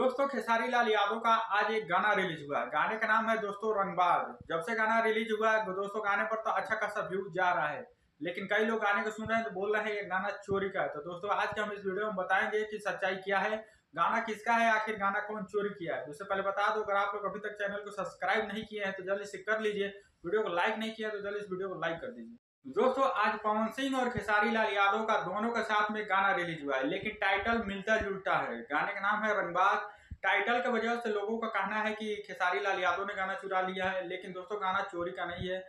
दोस्तों खेसारी लाल यादव का आज एक गाना रिलीज हुआ है। गाने का नाम है दोस्तों रंगबाज। जब से गाना रिलीज हुआ है दोस्तों गाने पर तो अच्छा खासा व्यू जा रहा है, लेकिन कई लोग गाने को सुन रहे हैं तो बोल रहे हैं ये गाना चोरी का है। तो दोस्तों आज के हम इस वीडियो में बताएंगे कि सच्चाई क्या है, गाना किसका है, आखिर गाना कौन चोरी किया है। उससे पहले बता दो, अगर आप लोग अभी तक चैनल को सब्सक्राइब नहीं किए हैं तो जल्दी से कर लीजिए। वीडियो को लाइक नहीं किया तो जल्दी इस वीडियो को लाइक कर दीजिए। दोस्तों आज पवन सिंह और खेसारी लाल यादव का दोनों का साथ में गाना रिलीज हुआ है, लेकिन टाइटल मिलता जुलता है। गाने का नाम है रंगबाज। टाइटल की वजह से लोगों का कहना है कि खेसारी लाल यादव ने गाना चुरा लिया है, लेकिन दोस्तों गाना चोरी का नहीं है।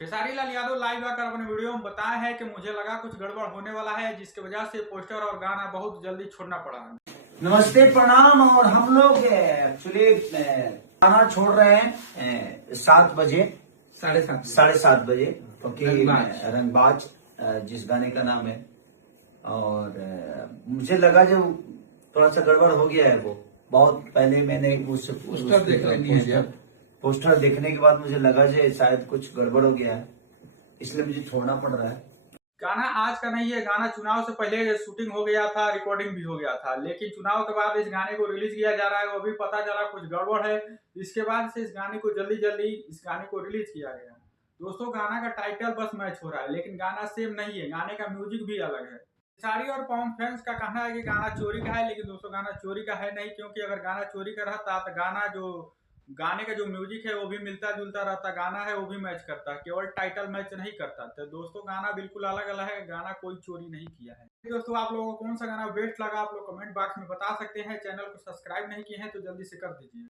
खेसारी लाल यादव लाइव आकर अपने वीडियो में बताया है कि मुझे लगा कुछ गड़बड़ होने वाला है, जिसकी वजह से पोस्टर और गाना बहुत जल्दी छोड़ना पड़ा है। नमस्ते प्रणाम। और हम लोग एक्चुअली गाना छोड़ रहे हैं 7 बजे, 7:30 बजे, क्योंकि रंगबाज जिस गाने का नाम है। और मुझे लगा जब थोड़ा सा गड़बड़ हो गया है, वो बहुत पहले मैंने उस पोस्टर देखने के बाद मुझे लगा जो शायद कुछ गड़बड़ हो गया है, इसलिए मुझे छोड़ना पड़ रहा है। गाना आज का नहीं है, गाना चुनाव से पहले शूटिंग हो गया था, रिकॉर्डिंग भी हो गया था, लेकिन चुनाव के बाद इस गाने को रिलीज किया जा रहा है। वो भी पता चला कुछ गड़बड़ है, इसके बाद से इस गाने को जल्दी इस गाने को रिलीज किया गया। दोस्तों गाना का टाइटल बस मैच हो रहा है, लेकिन गाना सेम नहीं है, गाने का म्यूजिक भी अलग है। सारी और पवन फैंस का कहना है कि गाना चोरी का है, लेकिन दोस्तों गाना चोरी का है नहीं, क्योंकि अगर गाना चोरी का रहता तो गाने का जो म्यूजिक है वो भी मिलता जुलता रहता, गाना है वो भी मैच करता, केवल टाइटल मैच नहीं करता। तो दोस्तों गाना बिल्कुल अलग अलग है, गाना कोई चोरी नहीं किया है। दोस्तों आप लोगों को कौन सा गाना बेस्ट लगा आप लोग कमेंट बॉक्स में बता सकते हैं। चैनल को सब्सक्राइब नहीं किए हैं तो जल्दी से कर दीजिए।